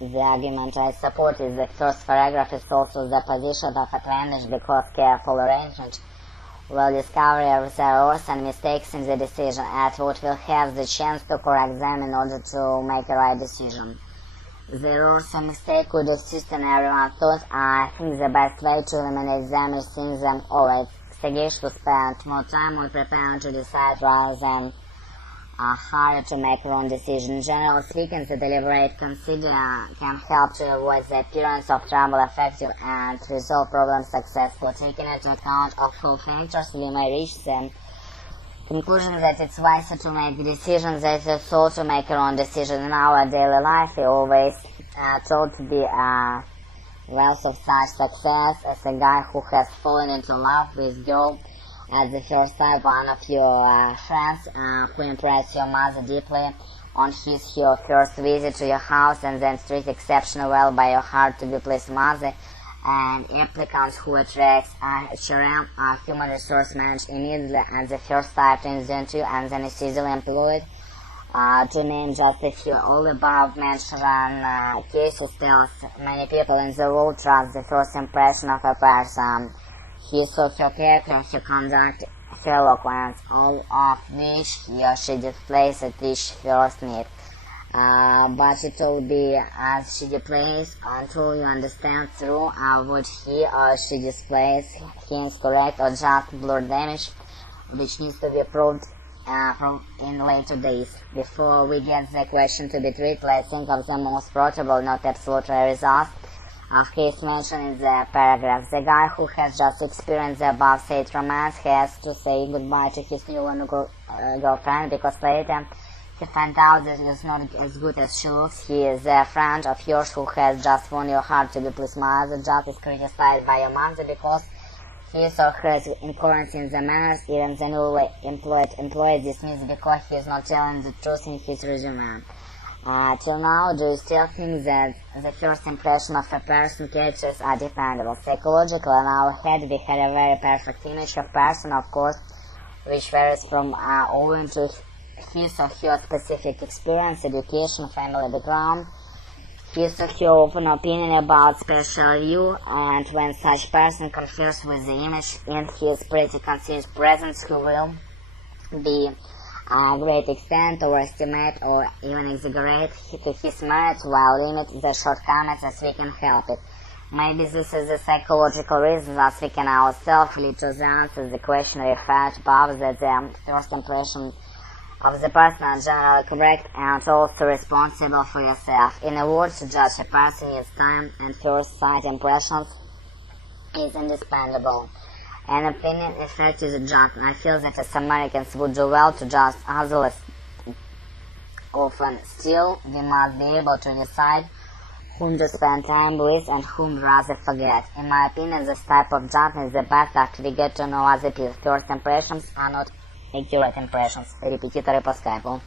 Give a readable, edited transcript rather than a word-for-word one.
The argument I support is the first paragraph is also the position of advantage because careful arrangement will discover errors and mistakes in the decision, and what will have the chance to correct them in order to make a right decision. The errors or mistakes could exist in everyone's thoughts. I think the best way to eliminate them is seeing them over. It's suggested to spend more time on preparing to decide rather than harder to make wrong decisions. Generally speaking, the deliberate consider can help to avoid the appearance of trouble effective and resolve problems successfully. Taking into account of all factors, we may reach the conclusion that it's wiser to make decisions than it's also to make a wrong decision. In our daily life, we always told to be wealth of such success as a guy who has fallen into love with girl at the first sight. One of your friends who impressed your mother deeply on her first visit to your house and then treated exceptionally well by your hard to be pleased mother. An applicant who attracts HRM, human resource manager, immediately at the first sight in the interview and then is easily employed. To name just a few, all above mentioned cases tells many people in the world trust the first impression of a person. His or her character, her conduct, her eloquence, all of which he or she displays at each first meet. But it will be as she displays until you understand through what he or she displays hints correct or just blur damage, which needs to be proved in later days. Before we get the question to be treated, let's think of the most portable, not absolute results of case mentioned in the paragraph. The guy who has just experienced the above said romance has to say goodbye to his new girlfriend because later he finds out that he's not as good as she looks. He is a friend of yours who has just won your heart to be pleased mother, just is criticized by your mother because he or her is incoherent in the manners. Even the newly employed employee dismissed because he is not telling the truth in his resume. Till now, do you still think that the first impression of a person characters are dependable? Psychologically, in our head, we had a very perfect image of person, of course, which varies from owing to his or her specific experience, education, family background, his or her open opinion about special you, and when such person confers with the image in his pretty concealed presence, who will be a great extent overestimate or even exaggerate to his merits while limit the shortcomings as we can help it. Maybe this is the psychological reason that we can ourselves lead to the answer to the question referred above, that the first impression of the person are generally correct and also responsible for yourself. In a word, to judge a person needs time, and first sight impressions is indispensable. An opinion effect is a judgment. I feel that as Americans would do well to judge others often. Still, we must be able to decide whom to spend time with and whom rather forget. In my opinion, this type of judgment is the best after we get to know other people. First impressions are not accurate impressions. Репетиторы по скайпу.